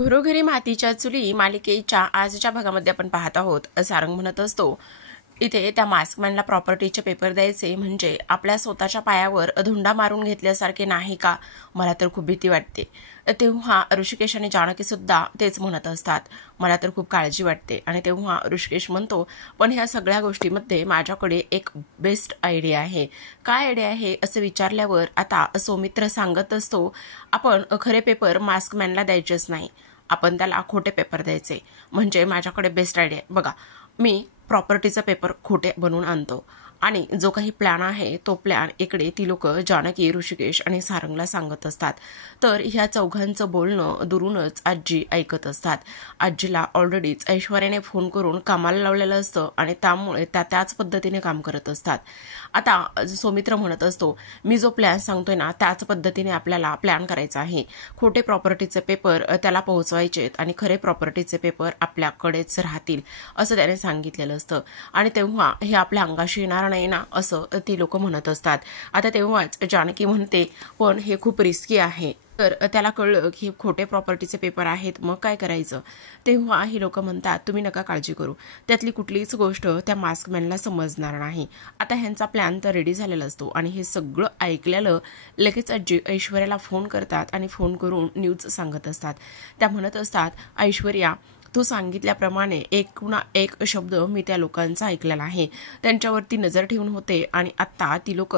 घरोघरी मातीच्या चुली मालिकेच्या आजच्या भागामध्ये आपण पाहत आहोत. सारंग म्हणत असतो, इथे त्या मास्कमॅनला प्रॉपर्टीचे पेपर द्यायचे म्हणजे आपल्या स्वतःच्या पायावर धुंडा मारून घेतल्यासारखे नाही का? मला तर खूप भीती वाटते. तेव्हा ऋषिकेश आणि जानकी सुद्धा तेच म्हणत असतात, मला तर खूप काळजी वाटते. आणि तेव्हा ऋषिकेश म्हणतो, पण ह्या सगळ्या गोष्टीमध्ये माझ्याकडे एक बेस्ट आयडिया आहे. काय आयडिया आहे असं विचारल्यावर आता सौमित्र सांगत असतो, आपण खरे पेपर मास्कमॅनला द्यायचेच नाही, आपण त्याला खोटे पेपर द्यायचे. म्हणजे माझ्याकडे बेस्ट आयडिया आहे बघा. मी प्रॉपर्टीचा पेपर खोटे बनवून आणतो आणि जो काही प्लॅन आहे तो प्लॅन इकडे ती लोक जानकी, ऋषिकेश आणि सारंगला सांगत असतात. तर ह्या चौघांचं बोलणं दुरूनच आजी ऐकत असतात. आजीला ऑलरेडीच ऐश्वर्याने फोन करून कामाला लावलेलं असतं आणि त्यामुळे त्याच पद्धतीने काम करत असतात. आता सौमित्र म्हणत असतो, मी जो प्लॅन सांगतोय ना त्याच पद्धतीने आपल्याला प्लॅन करायचा आहे. खोटे प्रॉपर्टीचे पेपर त्याला पोहोचवायचे आणि खरे प्रॉपर्टीचे पेपर आपल्याकडेच राहतील असं त्याने सांगितलेलं असतं. आणि तेव्हा हे आपल्या अंगाशी येणार नाही ना असं ती लोक म्हणत असतात. आता तेव्हाच जानकी म्हणते, पण हे खूप रिस्की आहे. तर त्याला कळलं की खोटे प्रॉपर्टीचे पेपर आहेत, मग काय करायचं? तेव्हा ही लोक म्हणतात, तुम्ही नका काळजी करू, त्यातली कुठलीच गोष्ट त्या मास्कमॅनला समजणार नाही. आता ह्यांचा प्लॅन तर रेडी झालेला असतो आणि हे सगळं ऐकलेलं लगेच आजी ऐश्वर्याला फोन करतात आणि फोन करून न्यूज सांगत असतात. त्या म्हणत असतात, ऐश्वर्या, तू सांगितल्याप्रमाणे एकूणा एक शब्द मी त्या लोकांचा ऐकलेला आहे, त्यांच्यावरती नजर ठेवून होते आणि आता ती लोक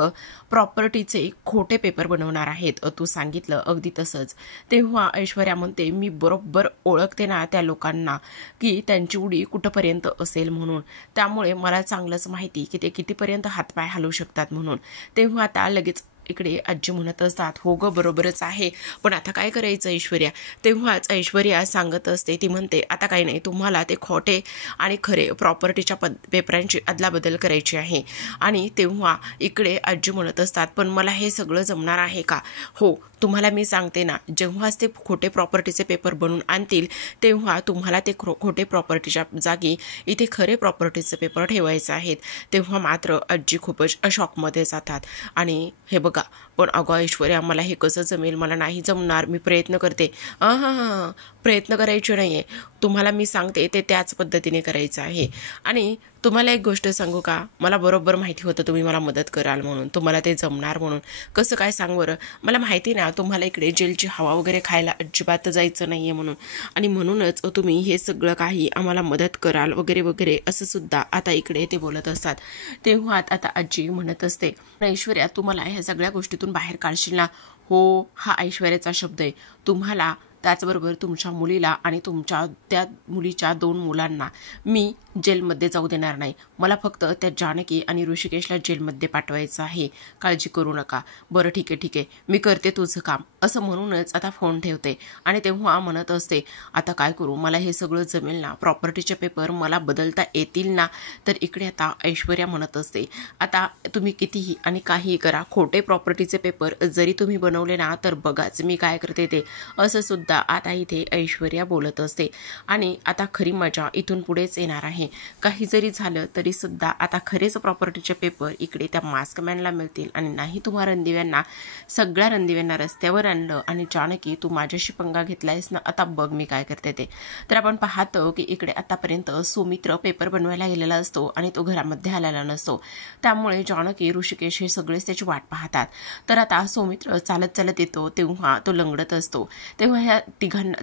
प्रॉपर्टीचे खोटे पेपर बनवणार आहेत. तू सांगितलं अगदी तसंच. तेव्हा ऐश्वर्या म्हणते, मी बरोबर ओळखते ना त्या लोकांना की त्यांची उडी कुठपर्यंत असेल म्हणून, त्यामुळे मला चांगलंच माहिती की ते कितीपर्यंत हातपाय हलवू शकतात म्हणून. तेव्हा आता लगेच इकडे आजी म्हणत असतात, हो ग बरोबरच आहे, पण आता काय करायचं ऐश्वर्या? तेव्हाच ऐश्वर्या सांगत असते, ती म्हणते, आता काही नाही, तुम्हाला ते खोटे आणि खरे प्रॉपर्टीच्या पेपरांची अदलाबदल करायची आहे. आणि तेव्हा इकडे आजी म्हणत असतात, पण मला हे सगळं जमणार आहे का? हो, तुम्हाला मी सांगते ना, जेव्हाच ते खोटे प्रॉपर्टीचे पेपर बनवून आणतील तेव्हा तुम्हाला ते खोटे प्रॉपर्टीच्या जागी इथे खरे प्रॉपर्टीचे पेपर ठेवायचे आहेत. तेव्हा मात्र आजी खूपच शॉकमध्ये जातात आणि हे बघा, पण अगं ऐश्वर्या, मला हे कसं जमेल? मला नाही जमणार, मी प्रयत्न करते. हां, प्रयत्न करायचे नाही आहे, तुम्हाला मी सांगते ते त्याच पद्धतीने करायचं आहे. आणि तुम्हाला एक गोष्ट सांगू का, मला बरोबर माहिती होतं तुम्ही मला मदत कराल म्हणून, तुम्हाला ते जमणार म्हणून. कसं काय सांग बरं? मला माहिती ना तुम्हाला इकडे जेलची हवा वगैरे खायला अजिबात जायचं नाही आहे म्हणून, आणि म्हणूनच तुम्ही हे सगळं काही आम्हाला मदत कराल वगैरे वगैरे असं सुद्धा आता इकडे ते बोलत असतात. तेव्हा आता आजी म्हणत असते, ऐश्वर्या, तुम्हाला ह्या सगळ्या गोष्टीतून बाहेर काढशील ना? हो, हा ऐश्वर्याचा शब्द आहे. तुम्हाला, त्याचबरोबर तुमच्या मुलीला आणि तुमच्या त्या मुलीच्या 2 मुलांना मी जेलमध्ये जाऊ देणार नाही. मला फक्त त्या जानकी आणि ऋषिकेशला जेलमध्ये पाठवायचं आहे, काळजी करू नका. बरं ठीक आहे, मी करते तुझं काम, असं म्हणूनच आता फोन ठेवते. आणि तेव्हा म्हणत असते, आता काय करू, मला हे सगळं जमेल ना? प्रॉपर्टीचे पेपर मला बदलता येतील ना? तर इकडे आता ऐश्वर्या म्हणत असते, आता तुम्ही कितीही आणि काहीही करा, खोटे प्रॉपर्टीचे पेपर जरी तुम्ही बनवले ना तर बघाच मी काय करते ते, असं सुद्धा आता इथे ऐश्वर्या बोलत असते. आणि आता खरी मजा इथून पुढेच येणार आहे. काही जरी झालं तरी सुद्धा आता खरेच प्रॉपर्टीचे पेपर इकडे त्या मास्कमॅनला मिळतील आणि नाही तुम्हा रणदिव्यांना, सगळ्या रणदिव्यांना रस्त्यावर आणलं. आणि जानकी, तू माझ्याशी पंगा घेतलायस ना, आता बघ मी काय करते ते. तर आपण पाहतो की इकडे आतापर्यंत सौमित्र पेपर बनवायला गेलेला असतो आणि तो घरामध्ये आलेला नसतो. त्यामुळे जानकी, ऋषिकेश हे सगळेच त्याची वाट पाहतात. तर आता सौमित्र चालत चालत येतो तेव्हा तो लंगडत असतो. तेव्हा ह्या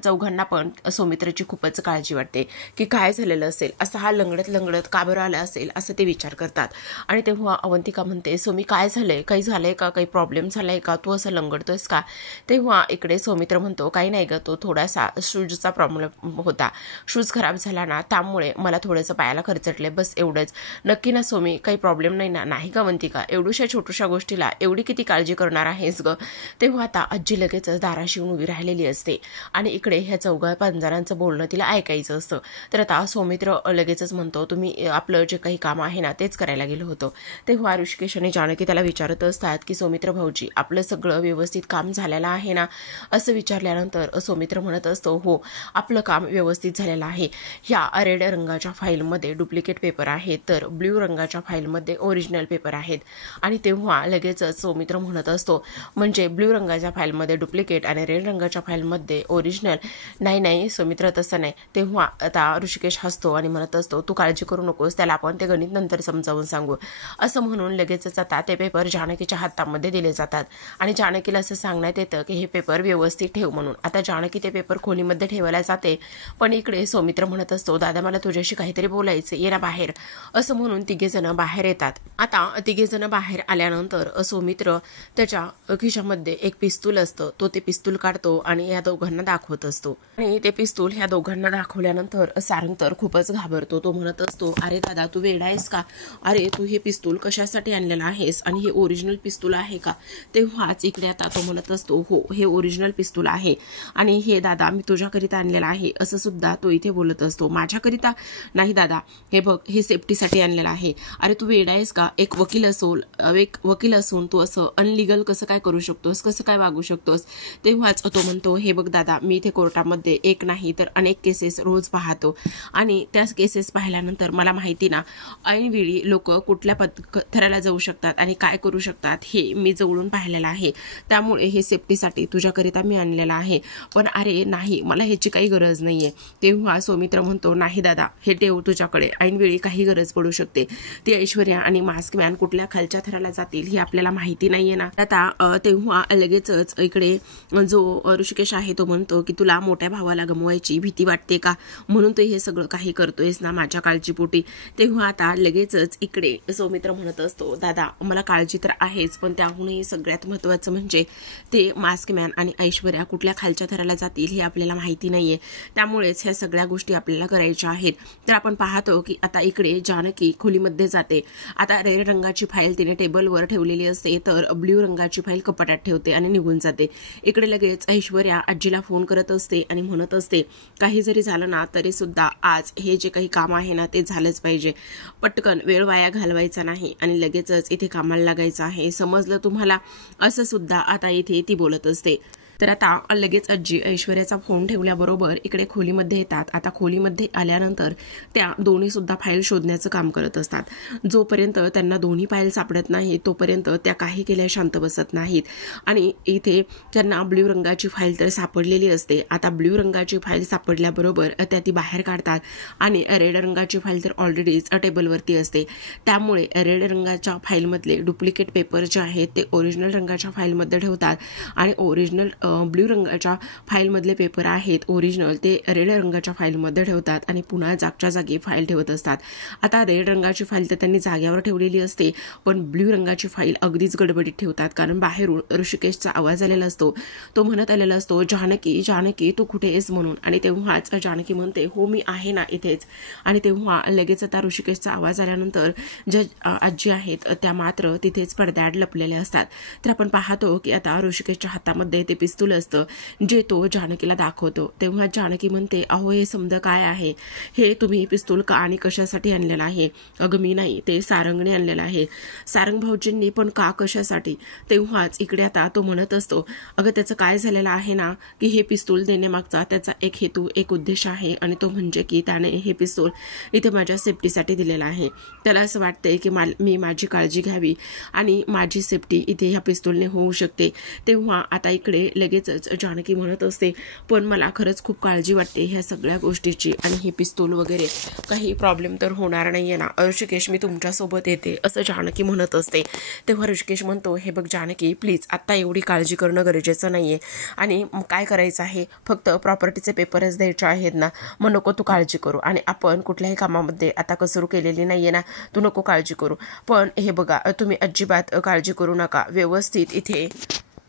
चौघांना पण सौमित्राची खूपच काळजी वाटते की काय झालेलं असेल, असा हा लंगडत लंगडत का बरं आला असेल असं ते विचार करतात. आणि तेव्हा अवंतिका म्हणते, सौमी काय झालंय, काही झालंय का, काही प्रॉब्लेम झालाय का, तू असं लंगडतोयस का? तेव्हा इकडे सौमित्र म्हणतो, काही नाही ग, तो थोडासा शूजचा प्रॉब्लेम होता, शूज खराब झाला ना त्यामुळे मला थोडंसं पायाला खरचटले, बस एवढंच. नक्की ना सौमी, काही प्रॉब्लेम नाही ना? नाही का अवंतिका, एवढ्याशा छोट्याशा गोष्टीला एवढी किती काळजी करणार आहेस ग? तेव्हा आता आजी लगेच दाराशी येऊन उभी राहिलेली असते आणि इकडे ह्या चौघा पंजरांचं बोलणं तिला ऐकायचं असतं. तर आता सौमित्र लगेचच म्हणतो, तुम्ही आपलं जे काही काम आहे ना तेच करायला गेलो होतो. तेव्हा ऋषिकेश आणि जानकी त्याला विचारत असतात की सौमित्र भाऊजी, आपलं सगळं व्यवस्थित काम झालेलं आहे ना? असं विचारल्यानंतर सौमित्र म्हणत असतो, हो, आपलं काम व्यवस्थित झालेलं आहे. ह्या रेड रंगाच्या फाईलमध्ये डुप्लिकेट पेपर आहेत, तर ब्ल्यू रंगाच्या फाईलमध्ये ओरिजिनल पेपर आहेत. आणि तेव्हा लगेचच सौमित्र म्हणत असतो, म्हणजे ब्ल्यू रंगाच्या फाईलमध्ये डुप्लिकेट आणि रेड रंगाच्या फाईलमध्ये म्हणते ओरिजिनल. नाही नाही सुमित्रा तसं नाही. तेव्हा आता ऋषिकेश हसतो आणि म्हणत असतो तू काळजी करू नकोस, त्याला आपण ते गणित नंतर समजावून सांगू. असं म्हणून लगेचच आता ते पेपर जानकीच्या हातामध्ये दिले जातात आणि जानकीला असं सांगण्यात येतं की हे पेपर व्यवस्थित ठेव म्हणून. आता जानकी ते पेपर खोलीमध्ये ठेवायला जाते, पण इकडे सौमित्र म्हणत असतो दादा मला तुझ्याशी काहीतरी बोलायचं, ये ना बाहेर. असं म्हणून तिघेजण बाहेर येतात. आता तिघेजण बाहेर आल्यानंतर सौमित्र त्याच्या खिशामध्ये एक पिस्तूल असतं, तो ते पिस्तूल काढतो आणि या दोघांना दाखवत असतो. आणि ते पिस्तूल ह्या दोघांना दाखवल्यानंतर सारंग तर खूपच घाबरतो. तो म्हणत असतो अरे दादा तू वेडा आहेस का? अरे तू हे पिस्तूल कशासाठी आणलेलं आहेस आणि हे ओरिजिनल पिस्तूल आहे का? तेव्हाच इकडे आता तो म्हणत असतो हो हे ओरिजिनल पिस्तूल आहे आणि हे दादा मी तुझ्याकरिता आणलेलं आहे असं सुद्धा तो इथे बोलत असतो. माझ्याकरिता नाही दादा, हे बघ हे सेफ्टीसाठी आणलेलं आहे. अरे तू वेडा आहेस का? एक वकील असून तू असं अनलिगल कसं काय करू शकतोस, कसं काय वागू शकतोस? तेव्हाच तो म्हणतो हे बघ दादा मी इथे कोर्टामध्ये एक नाही तर अनेक केसेस रोज पाहतो आणि त्या केसेस पाहिल्यानंतर मला माहिती ना ऐनवेळी लोक कुठल्या पथराला जाऊ शकतात आणि काय करू शकतात हे मी जवळून पाहिलेलं आहे. त्यामुळे हे सेफ्टीसाठी तुझ्याकरिता मी आणलेलं आहे. पण अरे नाही मला ह्याची काही गरज नाहीये. तेव्हा सौमित्र म्हणतो नाही दादा हे ठेव तुझ्याकडे, ऐनवेळी काही गरज पडू शकते. ती ऐश्वर्या आणि मास्क मॅन कुठल्या खालच्या थराला जातील हे आपल्याला माहिती नाहीये ना. आता तेव्हा लगेचच इकडे जो ऋषिकेश आहे तो म्हणतो की तुला मोठ्या भावाला गमवायची भीती वाटते का, म्हणून तू हे सगळं काही करतोयस ना माझ्या काळजीपोटी. तेव्हा आता लगेचच इकडे सौमित्र म्हणत असतो दादा मला काळजी तर आहेच, पण त्याहूनही सगळ्यात महत्त्वाचं म्हणजे ते मास्क मॅन आणि ऐश्वर्या कुठल्या खालच्या थराला जातील हे आपल्याला माहिती नाहीये. त्यामुळेच ह्या सगळ्या गोष्टी आपल्याला करायच्या आहेत. तर आपण पाहतो की आता इकडे जानकी खोलीमध्ये जाते. आता रेड रंगाची फाईल तिने टेबलवर ठेवलेली असते तर ब्ल्यू रंगाची फाईल कपाटात ठेवते आणि निघून जाते. इकडे लगेच ऐश्वर्या आजीला फोन करत असते आणि म्हणत असते काही जरी झालं ना तरी सुद्धा आज हे जे काही काम आहे ना ते झालंच पाहिजे. पटकन वेळ वाया घालवायचा नाही आणि लगेचच इथे कामाला लागायचं आहे, समजलं तुम्हाला? असं सुद्धा आता इथे ती बोलत असते. तर आता लगेच आजी ऐश्वर्याचा फोन ठेवल्याबरोबर इकडे खोलीमध्ये येतात. आता खोलीमध्ये आल्यानंतर त्या दोन्ही सुद्धा फाईल शोधण्याचं काम करत असतात. जोपर्यंत त्यांना दोन्ही फाईल सापडत नाही तोपर्यंत त्या काही केल्या शांत बसत नाहीत आणि इथे त्यांना ब्ल्यू रंगाची फाईल तर सापडलेली असते. आता ब्ल्यू रंगाची फाईल सापडल्याबरोबर त्या ती बाहेर काढतात आणि रेड रंगाची फाईल तर ऑलरेडीच टेबलवरती असते. त्यामुळे रेड रंगाच्या फाईलमधले डुप्लिकेट पेपर जे आहेत ते ओरिजिनल रंगाच्या फाईलमध्ये ठेवतात आणि ओरिजिनल ब्ल्यू रंगाच्या फाईलमधले पेपर आहेत ओरिजिनल ते रेड रंगाच्या फाईलमध्ये ठेवतात आणि पुन्हा जागच्या जागी फाईल ठेवत असतात. आता रेड रंगाची फाईल तर त्यांनी जागेवर ठेवलेली असते, पण ब्ल्यू रंगाची फाईल अगदीच गडबडीत ठेवतात कारण बाहेरून ऋषिकेशचा आवाज आलेला असतो. तो म्हणत आलेला असतो जानकी जानकी तू कुठे आहेस म्हणून. आणि तेव्हाच जानकी म्हणते हो मी आहे ना इथेच. आणि तेव्हा लगेच आता ऋषिकेशचा आवाज आल्यानंतर ज्या आजी आहेत त्या मात्र तिथेच पडद्याआड लपलेल्या असतात. तर आपण पाहतो की आता ऋषिकेशच्या हातामध्ये ते पिस्तूल असतं जे तो जानकीला दाखवतो. तेव्हा जानकी म्हणते अहो हे समजा काय आहे, हे तुम्ही पिस्तूल का आणि कशासाठी आणलेलं आहे? अगं मी नाही, ते सारंगने आणलेलं आहे. सारंग भाऊजींनी पण का कशासाठी? तेव्हाच इकडे आता तो म्हणत असतो अगं त्याचं काय झालेलं आहे ना की हे पिस्तूल देण्यामागचा त्याचा एक हेतू एक उद्देश आहे आणि तो म्हणजे की त्याने हे पिस्तूल इथे माझ्या सेफ्टीसाठी दिलेलं आहे. त्याला असं वाटतंय की मी माझी काळजी घ्यावी आणि माझी सेफ्टी इथे ह्या पिस्तूलने होऊ शकते. तेव्हा आता इकडे लगेचच जानकी म्हणत असते पण मला खरंच खूप काळजी वाटते ह्या सगळ्या गोष्टीची आणि हे पिस्तूल वगैरे काही प्रॉब्लेम तर होणार नाहीये ना ऋषिकेश, मी तुमच्यासोबत येते असं जानकी म्हणत असते. तेव्हा ऋषिकेश म्हणतो हे बघ जानकी प्लीज आत्ता एवढी काळजी करणं गरजेचं नाहीये आणि काय करायचं आहे फक्त प्रॉपर्टीचे पेपरच द्यायचे आहेत ना, मग नको तू काळजी करू आणि आपण कुठल्याही कामामध्ये आता कसरू केलेली नाहीये ना, तू नको काळजी करू. पण हे बघा तुम्ही अजिबात काळजी करू नका, व्यवस्थित इथे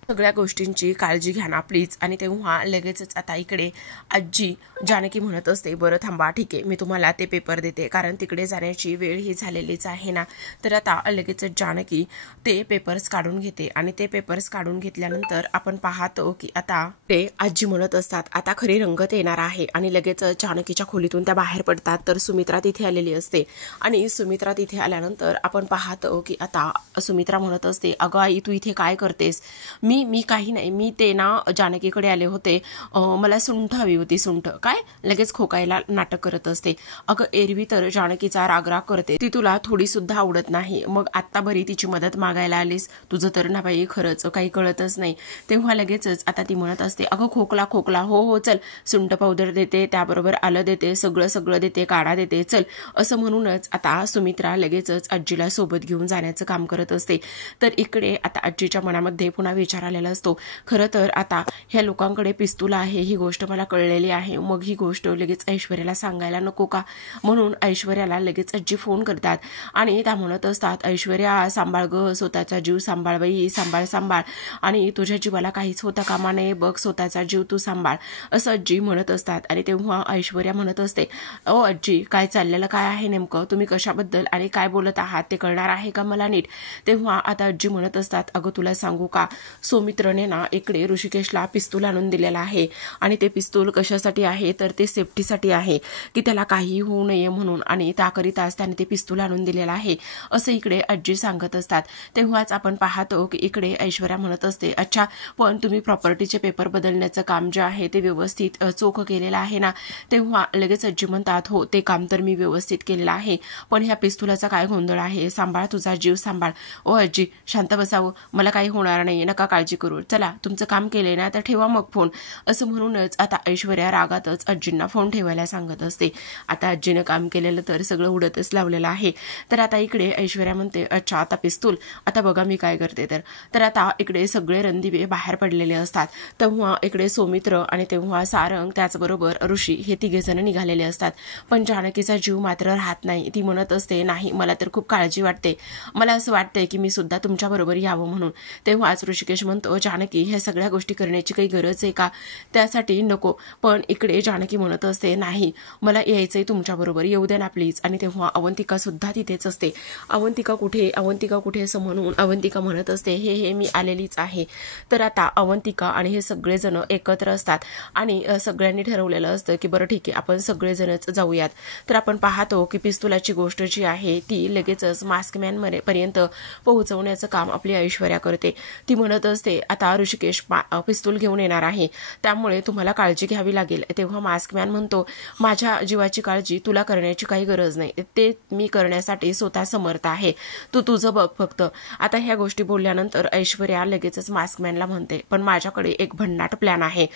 सगळ्या गोष्टींची काळजी घ्या ना प्लीज. आणि तेव्हा लगेचच आता इकडे आजी जानकी म्हणत असते बरं थांबा ठीक आहे मी तुम्हाला ते पेपर देते कारण तिकडे जाण्याची वेळ ही झालेलीच आहे ना. तर आता लगेचच जानकी ते पेपर्स काढून घेते आणि ते पेपर्स काढून घेतल्यानंतर आपण पाहतो की आता ते आजी म्हणत असतात आता खरी रंगत येणार आहे आणि लगेचच जानकीच्या खोलीतून त्या बाहेर पडतात. तर सुमित्रा तिथे आलेली असते आणि सुमित्रा तिथे आल्यानंतर आपण पाहतो की आता सुमित्रा म्हणत असते अगं आई तू इथे काय करतेस? मी मी काही नाही, मी ते ना जानकीकडे आले होते, मला सुंठ हवी होती, सुंठ. काय? लगेच खोकायला नाटक करत असते. अगं एरवी तर जानकीचा रागराग करते, ती तुला थोडी सुद्धा आवडत नाही, मग आत्ता बरी तिची मदत मागायला आलीस, तुझं तर ना बाई खरंच काही कळतच नाही. तेव्हा लगेचच आता ती म्हणत असते, अगं खोकला खोकला, हो हो चल, सुंठ पावडर देते, त्याबरोबर आलं देते, सगळं सगळं देते, काढा देते, चल. असं म्हणूनच आता सुमित्रा लगेचच आजीला सोबत घेऊन जाण्याचं काम करत असते. तर इकडे आता आजीच्या मनामध्ये पुन्हा विचार आलेला असतो, खरं तर आता ह्या लोकांकडे पिस्तूल आहे ही गोष्ट मला कळलेली आहे, मग ही गोष्ट लगेच ऐश्वर्याला सांगायला नको का? म्हणून ऐश्वर्याला लगेच आजी फोन करतात आणि त्या म्हणत असतात, ऐश्वर्या सांभाळ ग, स्वतःचा जीव सांभाळ बाई, सांभाळ सांभाळ, आणि तुझ्या जीवाला काहीच होता कामा नये बघ, स्वतःचा जीव तू सांभाळ, असं आजी म्हणत असतात. आणि तेव्हा ऐश्वर्या म्हणत असते, ओ आजी काय चाललेलं काय आहे नेमकं, तुम्ही कशाबद्दल आणि काय बोलत आहात ते कळणार आहे का मला नीट? तेव्हा आता आजी म्हणत असतात, अगं तुला सांगू का, सौमित्रने ना इकडे ऋषिकेशला पिस्तूल आणून दिलेला आहे, आणि ते पिस्तूल कशासाठी आहे तर ते सेफ्टीसाठी आहे, की त्याला काही होऊ नये म्हणून, आणि त्याकरिताच त्याने ते पिस्तूल आणून दिलेलं आहे, असं इकडे आजी सांगत असतात. तेव्हाच आपण पाहतो की इकडे ऐश्वर्या म्हणत असते, अच्छा पण तुम्ही प्रॉपर्टीचे पेपर बदलण्याचं काम जे आहे ते व्यवस्थित चोख केलेलं आहे ना? तेव्हा लगेच आजी म्हणतात, हो ते काम तर मी व्यवस्थित केलेलं आहे, पण ह्या पिस्तुलाचा काय गोंधळ आहे, सांभाळ तुझा जीव सांभाळ. ओ आजी शांत बसावं, मला काही होणार नाही, नका काळजी करू, चला तुमचं काम केले ना तर ठेवा मग फोन. असं म्हणूनच आता ऐश्वर्या रागातच आजींना फोन ठेवायला सांगत असते. आता आजीनं काम केलेलं तर सगळं उडतच लावलेलं आहे. तर आता इकडे ऐश्वर्या म्हणते, अच्छा आता पिस्तूल, आता बघा मी काय करते. तर आता इकडे सगळे रणदिवे बाहेर पडलेले असतात. तेव्हा इकडे सौमित्र आणि तेव्हा सारंग त्याचबरोबर ऋषी हे तिघेजण निघालेले असतात. पण जानकीचा जीव मात्र राहत नाही. ती म्हणत असते, नाही मला तर खूप काळजी वाटते, मला असं वाटतंय की मी सुद्धा तुमच्याबरोबर यावं म्हणून. तेव्हाच ऋषिकेश म्हणतो, जानकी ह्या सगळ्या गोष्टी करण्याची काही गरज आहे का, त्यासाठी नको. पण इकडे जानकी म्हणत असते, नाही मला यायचंय तुमच्याबरोबर, येऊ दे ना प्लीज. आणि तेव्हा अवंतिका सुद्धा तिथेच असते. अवंतिका कुठे, अवंतिका कुठे असं म्हणून अवंतिका म्हणत असते, हे मी आलेलीच आहे. तर आता अवंतिका आणि हे सगळेजण एकत्र असतात आणि सगळ्यांनी ठरवलेलं असतं की बरं ठीक आहे आपण सगळेजणच जाऊयात. तर आपण पाहतो की पिस्तुलाची गोष्ट जी आहे ती लगेचच मास्कमॅन पर्यंत पोहोचवण्याचं काम आपली ऐश्वर्या करते. ती म्हणत असते, आता ऋषिकेश पिस्तूल घेऊन येणार आहे, त्यामुळे तुम्हाला काळजी घ्यावी लागेल. तेव्हा मास्कमॅन म्हणतो, माझ्या जीवाची काळजी तुला करण्याची काही गरज नाही, ते मी करण्यासाठी स्वतः समर्थ आहे, तू तुझं बघ फक्त. आता ह्या गोष्टी बोलल्यानंतर ऐश्वर्या लगेचच मास्कमॅनला म्हणते, पण माझ्याकडे एक भन्नाट प्लॅन आहे,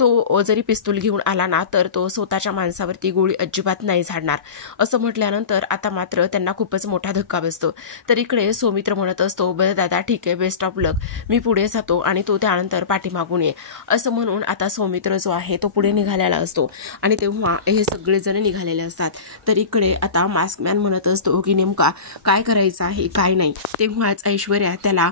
तो जरी पिस्तूल घेऊन आला ना तर तो स्वतःच्या माणसावरती गोळी अजिबात नाही झाडणार. असं म्हटल्यानंतर आता मात्र त्यांना खूपच मोठा धक्का बसतो. तर इकडे सौमित्र म्हणत असतो, बरं दादा ठीक आहे, बेस्ट ऑफ लक, मी पुढे जातो आणि तो त्यानंतर पाठीमागून ये. असं म्हणून आता सौमित्र जो आहे तो पुढे निघालेला असतो आणि तेव्हा हे सगळेजण निघालेले असतात. तर इकडे आता मास्कमॅन म्हणत असतो की नेमका काय करायचं आहे काय नाही. तेव्हाच ऐश्वर्या त्याला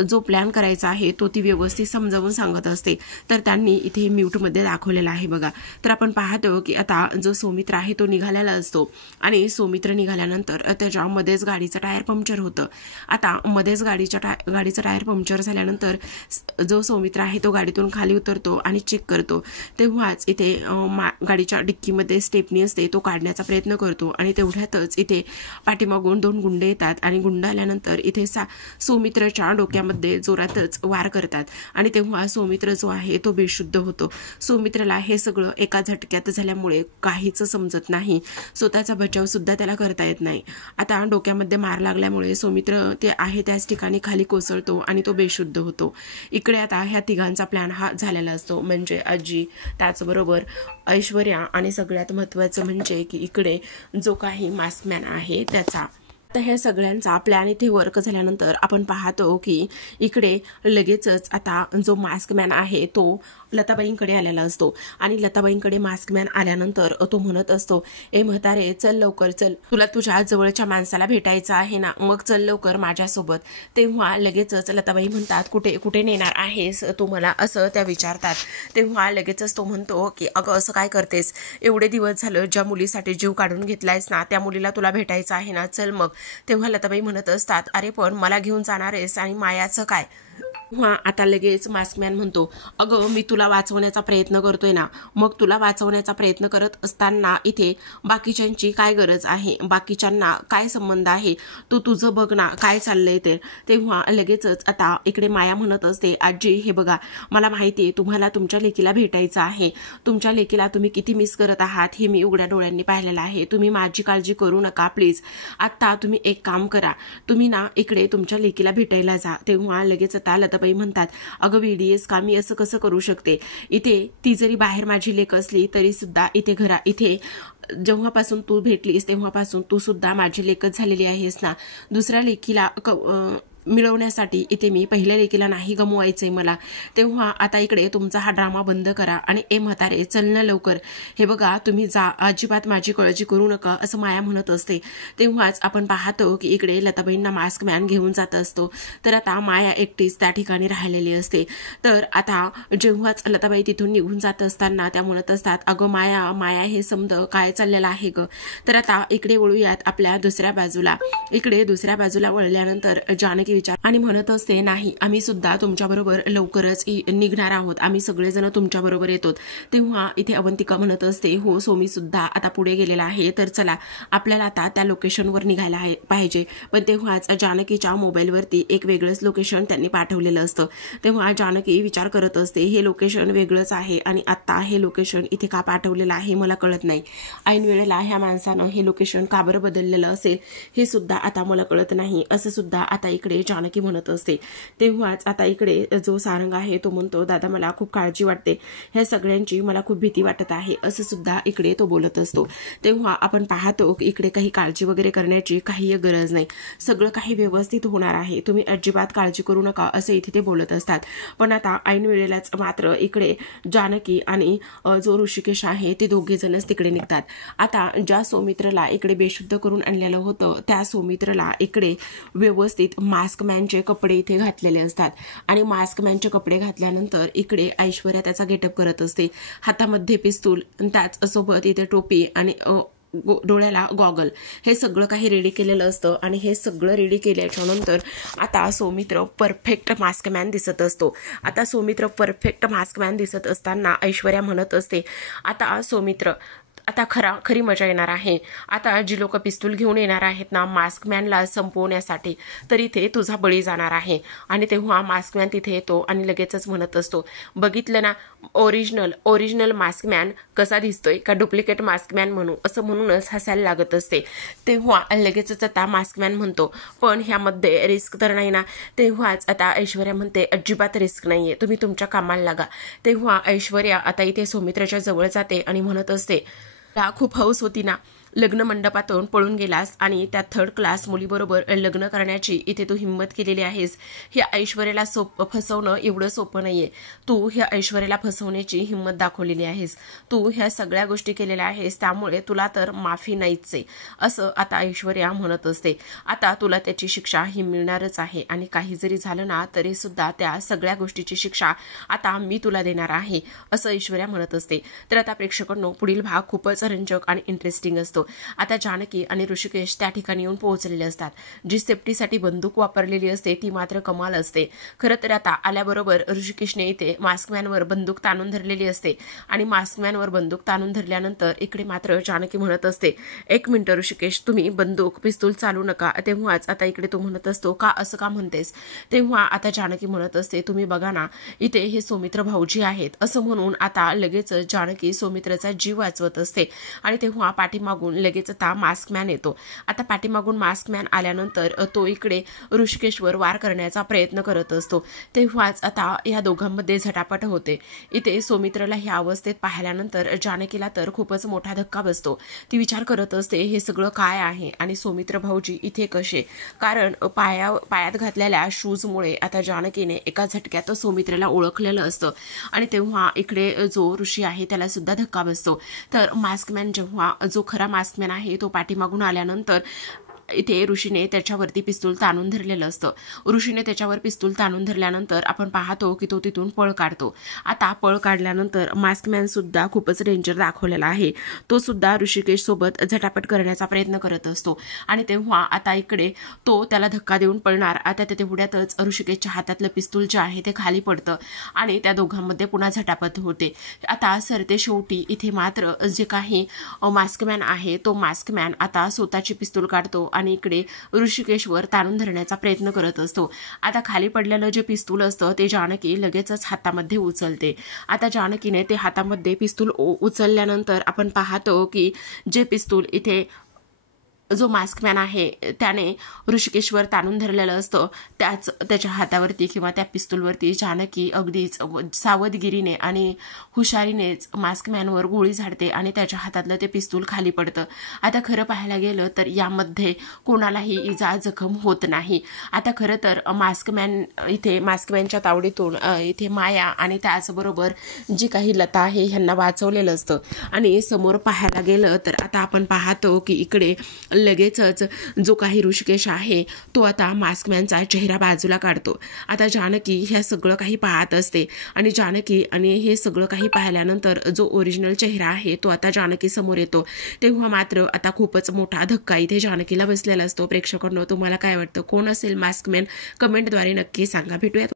जो प्लॅन करायचा आहे तो ती व्यवस्थित समजावून सांगत असते. तर त्यांनी इथे म्यूटमध्ये दाखवलेला आहे बघा. तर आपण पाहतो की आता जो सौमित्र आहे तो निघालेला असतो आणि सौमित्र निघाल्यानंतर त्याच्यामध्येच गाडीचं टायर पंक्चर होतं. आता मध्येच गाडीचं टायर पंक्चर झाल्यानंतर जो सौमित्र आहे तो गाडीतून खाली उतरतो आणि चेक करतो. तेव्हाच इथे गाडीच्या डिक्कीमध्ये स्टेपनी असते, तो काढण्याचा प्रयत्न करतो आणि तेवढ्यातच इथे पाठीमागून 2 गुंड येतात आणि गुंड आल्यानंतर इथे सौमित्रच्या डोक्यामध्ये जोरातच वार करतात आणि तेव्हा सौमित्र जो आहे तो बेशुद्ध होतो. सौमित्रला हे सगळं एका झटक्यात झाल्यामुळे काहीच समजत नाही, स्वतःचा बचाव सुद्धा त्याला करता येत नाही. आता डोक्यामध्ये मार लागल्यामुळे सौमित्र ते आहे त्याच ठिकाणी खाली कोसळतो आणि तो बेशुद्ध होतो. इकडे आता ह्या तिघांचा प्लॅन हा झालेला असतो, म्हणजे आजी, त्याचबरोबर ऐश्वर्या आणि सगळ्यात महत्त्वाचं म्हणजे की इकडे जो काही मास्कमॅन आहे त्याचा. आता ह्या सगळ्यांचा प्लॅन इथे वर्क झाल्यानंतर आपण पाहतो की इकडे लगेचच आता जो मास्कमॅन आहे तो लताबाईंकडे आलेला असतो आणि लताबाईंकडे मास्कमॅन आल्यानंतर तो म्हणत असतो, ए म्हातारे चल लवकर चल, तुला तुझ्या जवळच्या माणसाला भेटायचं आहे ना, मग चल लवकर माझ्यासोबत. तेव्हा लगेचच लताबाई म्हणतात, कुठे कुठे नेणार आहेस तू मला, असं त्या विचारतात. तेव्हा लगेचच तो म्हणतो की अगं असं काय करतेस, एवढे दिवस झालं ज्या मुलीसाठी जीव काढून घेतलायस ना त्या मुलीला तुला भेटायचं आहे ना, चल मग. तेव्हा लताबाई म्हणत असतात, अरे पण मला घेऊन जाणार आहेस आणि मायाचं काय. आता लगेच मास्कमॅन म्हणतो, अगं मी तुला वाचवण्याचा प्रयत्न करतोय ना, मग तुला वाचवण्याचा प्रयत्न करत असताना इथे बाकीच्यांची काय गरज आहे, बाकीच्यांना काय संबंध आहे, तू तुझं बघ ना काय चाललंय ते. तेव्हा लगेचच आता इकडे माया म्हणत असते, आजी हे बघा, मला माहिती आहे तुम्हाला तुमच्या लेकीला भेटायचं आहे, तुमच्या लेकीला तुम्ही किती मिस करत आहात हे मी उघड्या डोळ्यांनी पाहिलेलं आहे, तुम्ही माझी काळजी करू नका प्लीज. आता तुम्ही एक काम करा, तुम्ही ना इकडे तुमच्या लेकीला भेटायला जा. तेव्हा लगेच आता लताबाई म्हणतात, अगं VDS का, मी असं कसं करू शकते, इथे ती जरी बाहेर माझी लेक असली तरी सुद्धा इथे जेव्हापासून तू भेटलीस तेव्हापासून तू सुद्धा माझी लेकच झालेली आहेस ना. दुसऱ्या लेकीला मिळवण्यासाठी इथे मी पहिल्या लेकीला नाही गमवायचंय मला. तेव्हा आता इकडे तुमचा हा ड्रामा बंद करा आणि ए म्हातारे चल ना लवकर, हे बघा तुम्ही जा, अजिबात माझी काळजी करू नका असं माया म्हणत असते. तेव्हाच आपण पाहतो की इकडे लताबाईंना मास्क मॅन घेऊन जात असतो. तर आता माया एकटीच त्या ठिकाणी राहिलेली असते. तर आता जेव्हाच लताबाई तिथून निघून जात असताना त्या म्हणत असतात, अगं माया माया हे समज काय चाललेलं आहे ग. तर आता इकडे वळूयात आपल्या दुसऱ्या बाजूला. इकडे दुसऱ्या बाजूला वळल्यानंतर जानकी आणि म्हणत असते, नाही आम्ही सुद्धा तुमच्याबरोबर लवकरच निघणार आहोत, आम्ही सगळेजण तुमच्याबरोबर येतो. तेव्हा इथे अवंतिका म्हणत असते, हो सोमी सुद्धा आता पुढे गेलेला आहे, तर चला आपल्याला आता त्या लोकेशनवर निघायला पाहिजे. पण तेव्हाच जानकीच्या मोबाईलवरती एक वेगळंच लोकेशन त्यांनी पाठवलेलं असतं. तेव्हा जानकी विचार करत असते, हे लोकेशन वेगळंच आहे आणि आता हे लोकेशन इथे का पाठवलेलं आहे मला कळत नाही. ऐन वेळेला ह्या माणसानं हे लोकेशन का बरं बदललेलं असेल हे सुद्धा आता मला कळत नाही, असं सुद्धा आता इकडे जानकी म्हणत असते. तेव्हाच आता इकडे जो सारंग आहे तो म्हणतो, दादा मला खूप काळजी वाटते, ह्या सगळ्यांची मला खूप भीती वाटत आहे, असं सुद्धा इकडे तो बोलत असतो. तेव्हा आपण पाहतो की इकडे काही काळजी वगैरे करण्याची काही गरज नाही, सगळं काही व्यवस्थित होणार आहे, तुम्ही अजिबात काळजी करू नका असे इथे ते बोलत असतात. पण आता ऐन वेळेलाच मात्र इकडे जानकी आणि जो ऋषिकेश आहे ते दोघे जणच तिकडे निघतात. आता ज्या सौमित्रला इकडे बेशुद्ध करून आणलेलं होतं त्या सौमित्रला इकडे व्यवस्थित मास्क मॅनचे कपडे इथे घातलेले असतात आणि मास्क मॅनचे कपडे घातल्यानंतर इकडे ऐश्वर्या त्याचा गेटअप करत असते, हातामध्ये पिस्तूल, त्याच सोबत इथे टोपी आणि डोळ्याला गॉगल, हे सगळं काही रेडी केलेलं असतं. आणि हे सगळं रेडी केल्याच्या नंतर आता सौमित्र परफेक्ट मास्क मॅन दिसत असतो. आता सौमित्र परफेक्ट मास्क मॅन दिसत असताना ऐश्वर्या म्हणत असते, आता सौमित्र आता खरी मजा येणार आहे, आता जी लोक पिस्तूल घेऊन येणार आहेत ना मास्कमॅनला संपवण्यासाठी, तर इथे तुझा बळी जाणार आहे. आणि तेव्हा मास्कमॅन तिथे येतो आणि लगेचच म्हणत असतो, बघितलं ना ओरिजिनल मास्कमॅन कसा दिसतोय का डुप्लिकेट मास्कमॅन म्हणू, असं म्हणूनच हसायला लागत असते. तेव्हा लगेचच आता मास्कमॅन म्हणतो, पण ह्यामध्ये रिस्क तर नाही ना. तेव्हाच आता ऐश्वर्या म्हणते, अजिबात रिस्क नाहीये, तुम्ही तुमच्या कामाला लागा. तेव्हा ऐश्वर्या आता इथे सौमित्रच्या जवळ जाते आणि म्हणत असते, खूप हौस होती ना, लग्न मंडपातून पळून गेलास आणि त्या 3rd क्लास मुलीबरोबर लग्न करण्याची इथे तू हिंमत केलेली आहेस. ह्या ऐश्वर्याला फसवणं एवढं सोपं नाहीये, तू ह्या ऐश्वर्याला फसवण्याची हिंमत दाखवलेली आहेस, तू ह्या सगळ्या गोष्टी केलेल्या आहेस, त्यामुळे तुला तर माफी नाहीच आहे, असं आता ऐश्वर्या म्हणत असते. आता तुला त्याची शिक्षा ही मिळणारच आहे आणि काही जरी झालं ना तरी सुद्धा त्या सगळ्या गोष्टीची शिक्षा आता मी तुला देणार आहे, असं ऐश्वर्या म्हणत असते. तर आता प्रेक्षकांनो पुढील भाग खूपच रंजक आणि इंटरेस्टिंग असतो. आता जानकी आणि ऋषिकेश त्या ठिकाणी येऊन पोहोचलेले असतात. जी सेफ्टीसाठी बंदूक वापरलेली असते ती मात्र कमाल असते. खरं तर आता आल्याबरोबर ऋषिकेशने इथे मास्कमॅनवर बंदूक ताणून धरलेली असते आणि मास्कमॅनवर बंदूक ताणून धरल्यानंतर इकडे मात्र जानकी म्हणत असते, 1 मिनिट ऋषिकेश, तुम्ही बंदूक पिस्तूल चालू नका. तेव्हाच आता इकडे तो म्हणत असतो, का असं का म्हणतेस. तेव्हा आता जानकी म्हणत असते, तुम्ही बघा ना इथे हे सौमित्र भाऊजी आहेत, असं म्हणून आता लगेच जानकी सौमित्राचा जीव वाचवत असते. आणि तेव्हा पाठीमागून लगेच आता मास्कमॅन येतो. आता पाठीमागून मास्कमॅन आल्यानंतर तो इकडे ऋषिकेशवर वार करण्याचा प्रयत्न करत असतो. तेव्हाच आता या दोघांमध्ये झटापट होते. इथे सौमित्रला ह्या अवस्थेत पाहिल्यानंतर जानकीला तर खूपच मोठा धक्का बसतो. ती विचार करत असते, हे सगळं काय आहे आणि सौमित्र भाऊजी इथे कसे, कारण पायात घातलेल्या शूजमुळे आता जानकीने एका झटक्यात सौमित्रला ओळखलेलं असतं. आणि तेव्हा इकडे जो ऋषी आहे त्याला सुद्धा धक्का बसतो. तर मास्कमॅन जेव्हा जो खरा मास्कमॅन आहे तो पाठीमागून आल्यानंतर इथे ऋषीने त्याच्यावरती पिस्तूल ताणून धरलेलं असतं. ऋषीने त्याच्यावर पिस्तूल ताणून धरल्यानंतर आपण पाहतो की तो तिथून पळ काढतो. आता पळ काढल्यानंतर मास्कमॅन सुद्धा खूपच डेंजर दाखवलेला आहे. तो सुद्धा ऋषिकेश सोबत झटापट करण्याचा प्रयत्न करत असतो आणि तेव्हा आता इकडे तो त्याला धक्का देऊन पळणार. आता तेवढ्यातच ऋषिकेशच्या हातातलं पिस्तूल जे आहे ते खाली पडतं आणि त्या दोघांमध्ये पुन्हा झटापट होते. आता सरते शेवटी इथे मात्र जे काही मास्कमॅन आहे तो मास्कमॅन आता स्वतःची पिस्तूल काढतो आणि इकडे ऋषिकेशवर ताणून धरण्याचा प्रयत्न करत असतो. आता खाली पडलेलं जे पिस्तूल असतं ते जानकी लगेचच हातामध्ये उचलते. आता जानकीने ते हातामध्ये पिस्तूल उचलल्यानंतर आपण पाहतो की जे पिस्तूल इथे जो मास्कमॅन आहे त्याने ऋषिकेशवर ताणून धरलेलं असतं त्याच्या हातावरती किंवा त्या पिस्तूलवरती जानकी अगदीच सावधगिरीने आणि हुशारीनेच मास्कमॅनवर गोळी झाडते आणि त्याच्या हातातलं ते पिस्तूल खाली पडतं. आता खरं पाहायला गेलं तर यामध्ये कोणालाही इजा जखम होत नाही. आता खरं तर मास्कमॅनच्या तावडीतून इथे माया आणि त्याचबरोबर जी काही लता आहे ह्यांना वाचवलेलं असतं आणि समोर पाहायला गेलं तर आता आपण पाहतो की इकडे लगेचच जो काही ऋषिकेश आहे तो आता मास्कमॅनचा चेहरा बाजूला काढतो. आता जानकी ह्या सगळं काही पाहत असते आणि जानकी आणि हे सगळं काही पाहिल्यानंतर जो ओरिजिनल चेहरा आहे तो आता जानकी समोर येतो. तेव्हा मात्र आता खूपच मोठा धक्का इथे जानकीला बसलेला असतो. प्रेक्षकांनो, तुम्हाला काय वाटतं, कोण असेल मास्कमॅन? कमेंटद्वारे नक्की सांगा. भेटूया.